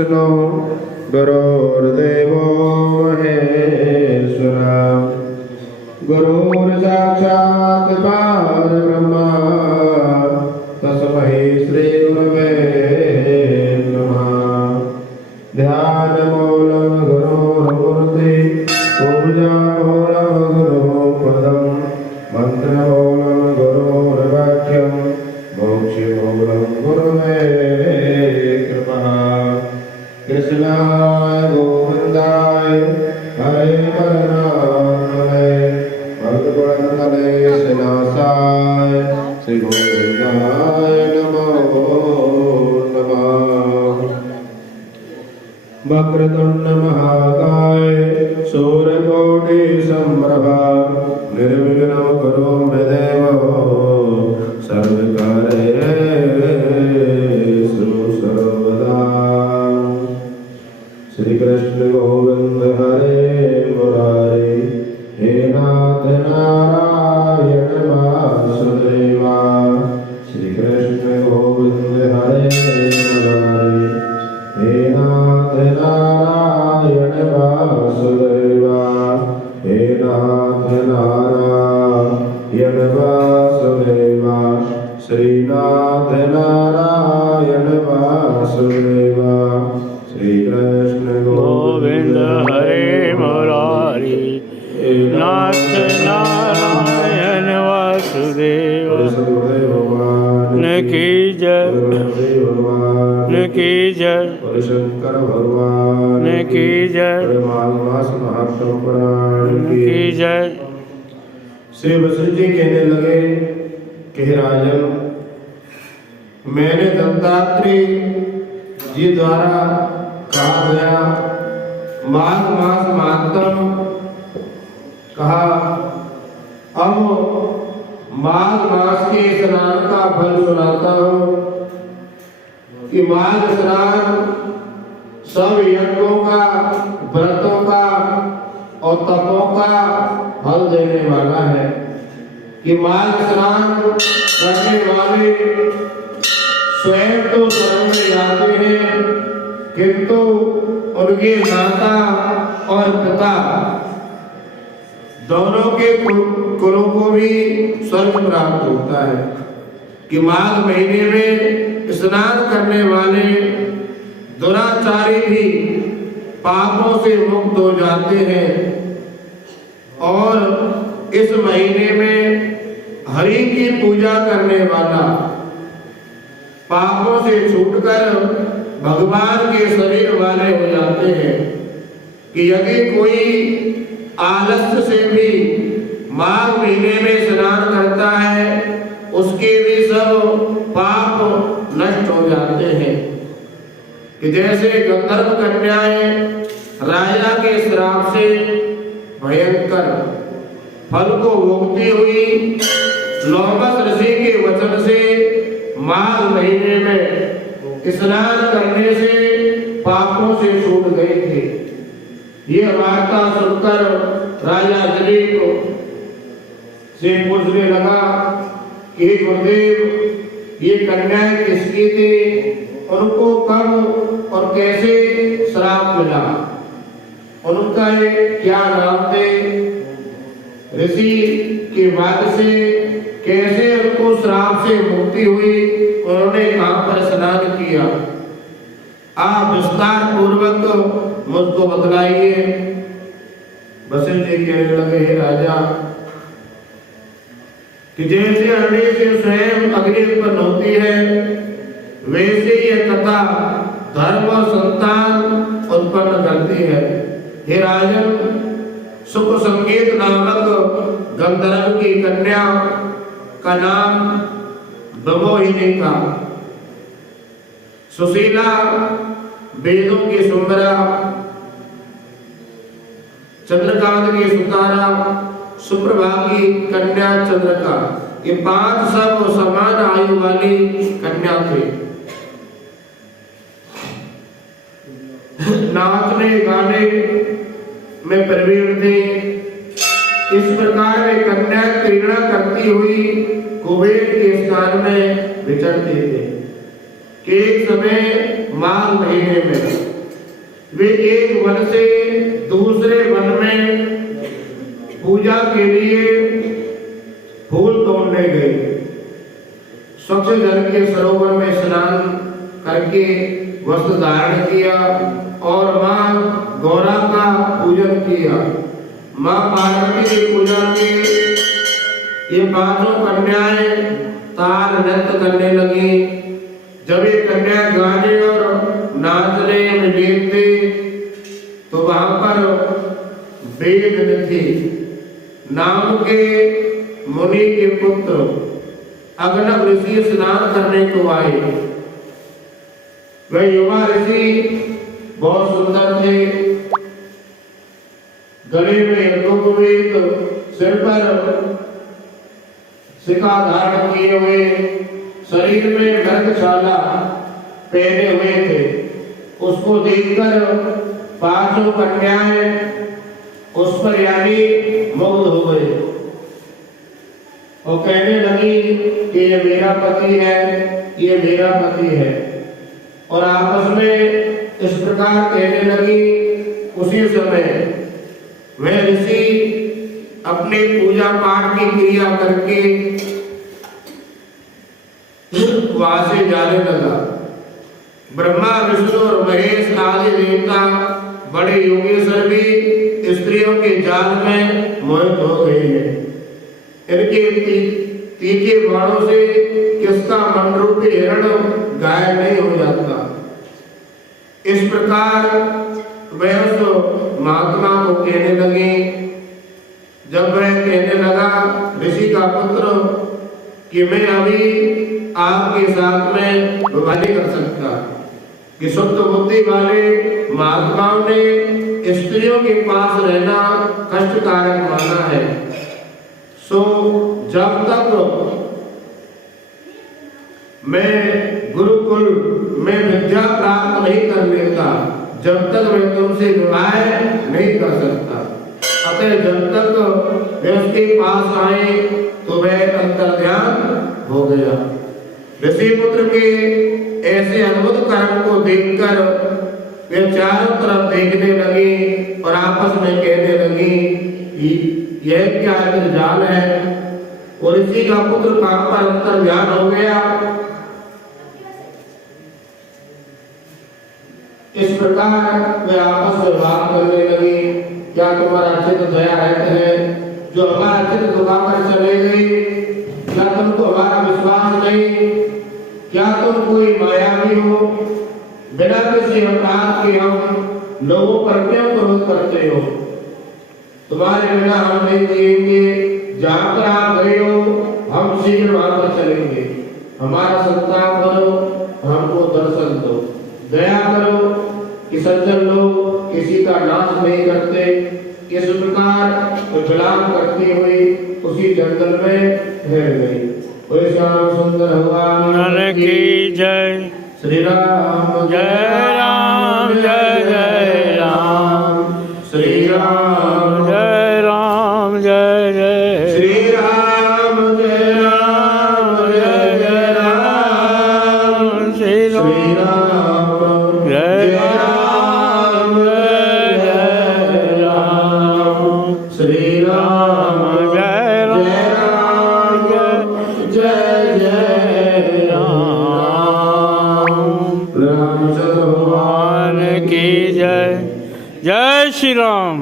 विष्णु गुरुर्देवो महेश्वरा गुरुर्साक्षात् परब्रह्म तस्मै श्री गुरवे नमः। ध्यानमूलं गुरोर्मूर्ति पूजामूलं गुरुपदं मन्त्रमूलं गुरोर्वाक्यं मोक्षमूलं गुरुवे कृपा। कृष्णाय गोविन्दाय हरे परमात्मने भक्तवत्सले श्रीनिवासाय श्री गोविन्दाय नमो नमः। वक्रतुण्ड महाकाय सूर्यकोटि समप्रभा निर्विघ्नं कुरु मे देव सर्वकार्येषु सर्वदा। श्री कृष्ण गोविंद हरे मुरारी हे नाथ नारायण वासुदेवा। श्री कृष्ण गोविंद हरे मुरारी हे नाथ नारायण वासुदेवा। हे नाथ नारायण वासुदेवा। श्रीनाथ नारायण वासुदेवा। श्री कृष्ण गोविंद हरे मुरारी नाथ नारायण वासुदेव न की जय न की जय शंकर भगवान न की जय माघ महात्म पुराण की जय। श्री वशिष्ठ जी कहने लगे कि हे राजन, मैंने दत्तात्रेय जी द्वारा कहा गया माघ मास महात्म कहा। अब माघ मास के स्नान का फल सुनाता हूँ कि माघ स्नान सब यज्ञों का, व्रतों का और तपों का फल देने वाला है। कि माघ स्नान करने वाले स्वयं तो स्वर्ग में जाते हैं, किंतु उनके माता और पिता दोनों के कुलों को भी स्वर्ग प्राप्त होता है। कि माघ महीने में स्नान करने वाले दुराचारी भी पापों से मुक्त हो जाते हैं और इस महीने में हरि की पूजा करने वाला पापों से छूटकर भगवान के शरीर वाले हो जाते हैं। कि यदि कोई आलस्य से भी माघ महीने में स्नान करता है, उसके भी सब पाप नष्ट हो जाते हैं। कि जैसे गंधर्व कन्याएं राजा के श्राप से भयंकर फल को भोगती हुई लोमस ऋषि के वचन से माघ महीने में स्नान करने से पापों से छूट गए थे। ये वार्ता सुनकर राजा दिलीप से पूछने लगा कि गुरुदेव, ये कन्याएं किसकी थी, उनको कब और कैसे श्राप मिला, उनका क्या नाम थे, ऋषि के बाद से कैसे उनको श्राप से मुक्ति हुई, उन्होंने कहां पर स्नान किया, आप विस्तार पूर्वक मुझको बतलाइए। वशिष्ठ जी कहने लगे, हे राजा, कि जैसे अग्नि से स्वयं अग्नि उत्पन्न होती है, वैसे ये कथा धर्म और संतान उत्पन्न करती है। हे राजन, सुख संगीत नामक गंधर्व की कन्या का नाम ब्रह्मोहिनी था। सुशीला, वेदों की सुंदरा, चंद्रकांत की सुतारा, सुप्रभा की कन्या चंद्रका, ये 5 सब समान आयु वाली कन्या थे। नाचने गाने में प्रवीण थे। इस प्रकार वे कन्या क्रीड़ा करती हुई कुबेर के स्थान में विचरते थे। कि एक समय माघ महीने में वे एक वन से दूसरे वन में पूजा के लिए फूल तोड़ने गए। स्वच्छ जल के सरोवर में स्नान करके वस्त्र धारण किया और मां गौरा का पूजन किया। मां पार्वती की पूजा के ये पांचों कन्याएं ताल नृत्य करने लगी। जब ये कन्या गाने और नाचने में लीन थी तो वहां पर वेद थी नाम के मुनि के पुत्र अगनव ऋषि स्नान करने को आए। वह युवा ऋषि बहुत सुंदर थे। गले में यज्ञोपवीत, सिर पर शिखा धारण किए हुए, शरीर में मृगशाला पहने हुए थे। उसको देखकर पांचों कन्याएं उस पर यानी मुग्ध हो गए और कहने लगी कि ये मेरा पति है, ये मेरा पति है, और आपस में इस प्रकार कहने लगी। उसी समय वह ऋषि अपने पूजा पाठ की क्रिया करके वहां से जाने लगा। ब्रह्मा, विष्णु और महेश आदि देवता बड़े योगेश्वर भी स्त्रियों के जाल में मोहित हो गए हैं। इनके तीखे बाणों से किसका मन रूपी हिरण घायल नहीं हो जाता। इस प्रकार वह उस महात्मा को कहने लगे। जब वह कहने लगा ऋषि का पुत्र कि मैं अभी आपके साथ में विवाह नहीं कर सकता, कि शुद्ध बुद्धि वाले महात्माओं ने स्त्रियों के पास रहना कष्टकारक माना है। सो जब तक मैं गुरुकुल में विद्या प्राप्त नहीं कर लेता, जब तक मैं तुमसे विवाह नहीं कर सकता। अतः जब तक वे उसके पास आए तो वह अंतर्ध्यान हो गया। ऋषि पुत्र के ऐसे अद्भुत कर्म को देखकर वे चारों तरफ देखने लगी और आपस में कहने लगी कि यह क्या जाल है। और ऋषि का पुत्र कहां पर अंतर्ध्यान हो गया। इस प्रकार वे आपस में बात करने लगी। क्या तुम्हारा चित्त दया रहता है जो हमारा चित्त दुखाकर चले गई? क्या तुमको हमारा विश्वास नहीं? क्या तुम कोई मायावी हो? बिना किसी अपराध के हम लोगों पर क्यों क्रोध करते हो? तुम्हारे बिना हम नहीं जिएंगे। जहां पर आप गए हो हम शीघ्र वहां पर चलेंगे। हमारा संताप करो, हमको दर्शन दो। दया करो कि सज्जन लोग किसी का नाश नहीं करते। इस प्रकार विलाप करती हुई उसी जंगल में ठहर गई। कोई श्याम सुंदर भगवान की जय। श्री राम जय राम जय जय राम। श्री राम जय राम जय जय। श्री राम जय राम जय जय राम। श्री श्री राम जय राम जय जय राम। श्री राम जय राम जय जय राम। रामचंद्र भगवान की जय। जय श्री राम।